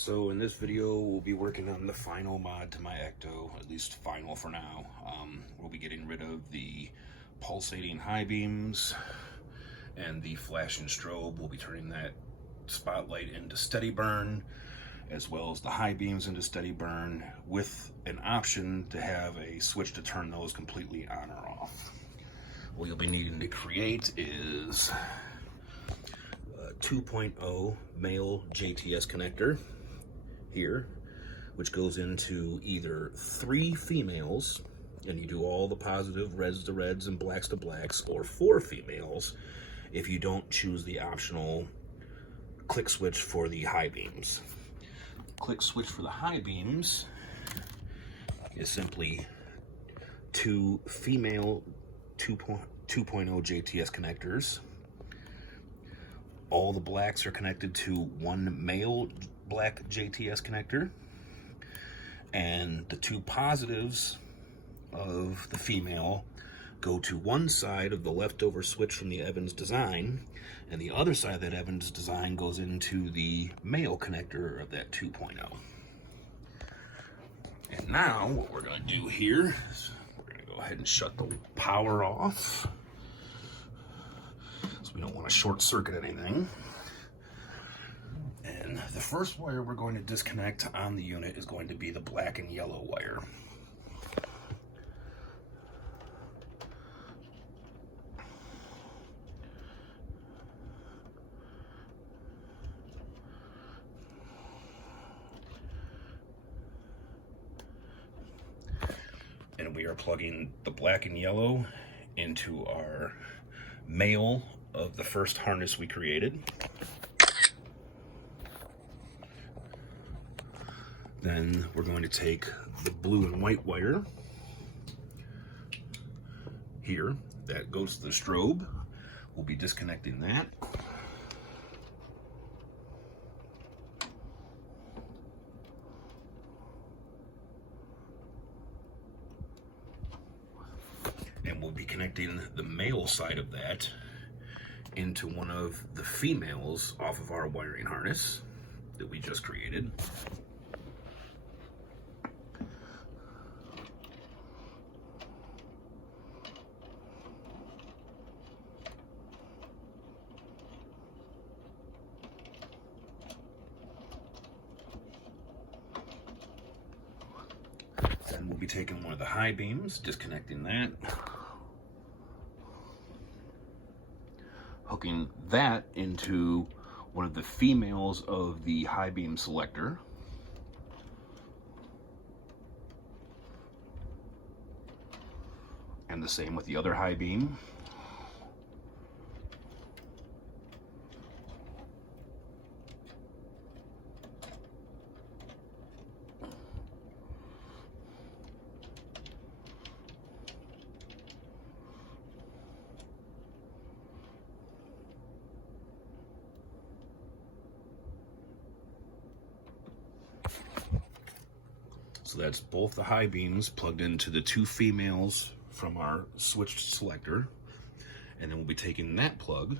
So in this video, we'll be working on the final mod to my Ecto, at least final for now. We'll be getting rid of the pulsating high beams and the flashing strobe. We'll be turning that spotlight into steady burn, as well as the high beams into steady burn, with an option to have a switch to turn those completely on or off. What you'll be needing to create is a 2.0 male JTS connector here, which goes into either 3 females, and you do all the positive reds to reds and blacks to blacks, or 4 females if you don't choose the optional click switch for the high beams. Click switch for the high beams is simply 2 female 2.0 JTS connectors. All the blacks are connected to 1 male black JTS connector, and the 2 positives of the female go to one side of the leftover switch from the Evans design, and the other side of that Evans design goes into the male connector of that 2.0. And now what we're going to do here is we're going to go ahead and shut the power off, so we don't want to short circuit anything. And the first wire we're going to disconnect on the unit is going to be the black and yellow wire. And we are plugging the black and yellow into our male of the first harness we created. Then we're going to take the blue and white wire here that goes to the strobe. We'll be disconnecting that. And we'll be connecting the male side of that into one of the females off of our wiring harness that we just created. Then we'll be taking one of the high beams, disconnecting that, hooking that into one of the females of the high beam selector, and the same with the other high beam. So that's both the high beams plugged into the 2 females from our switched selector. And then we'll be taking that plug,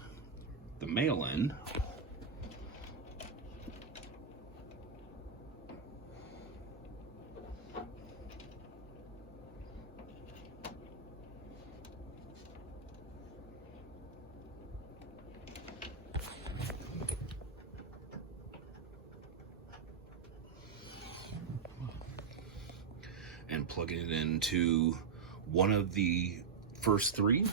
the male end, and plugging it into one of the first 3.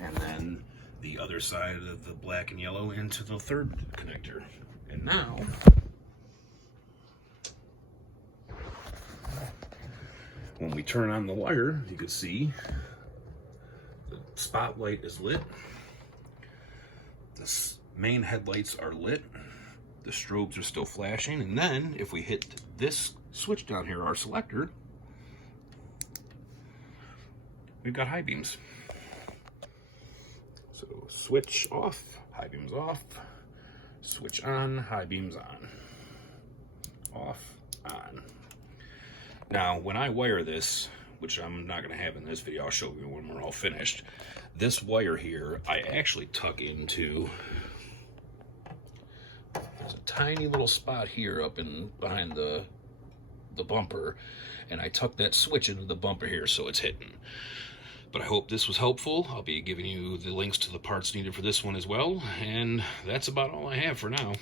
And then the other side of the black and yellow into the 3rd connector. And now, when we turn on the wire, you can see the spotlight is lit. The main headlights are lit. The strobes are still flashing, and then if we hit this switch down here, our selector, we've got high beams. So switch off, high beams off, switch on, high beams on, off, on. Now when I wire this, which I'm not going to have in this video. I'll show you when we're all finished. This wire here, I actually tuck into, there's a tiny little spot here up in behind the bumper, and I tuck that switch into the bumper here so it's hidden. But I hope this was helpful. I'll be giving you the links to the parts needed for this one as well, and that's about all I have for now.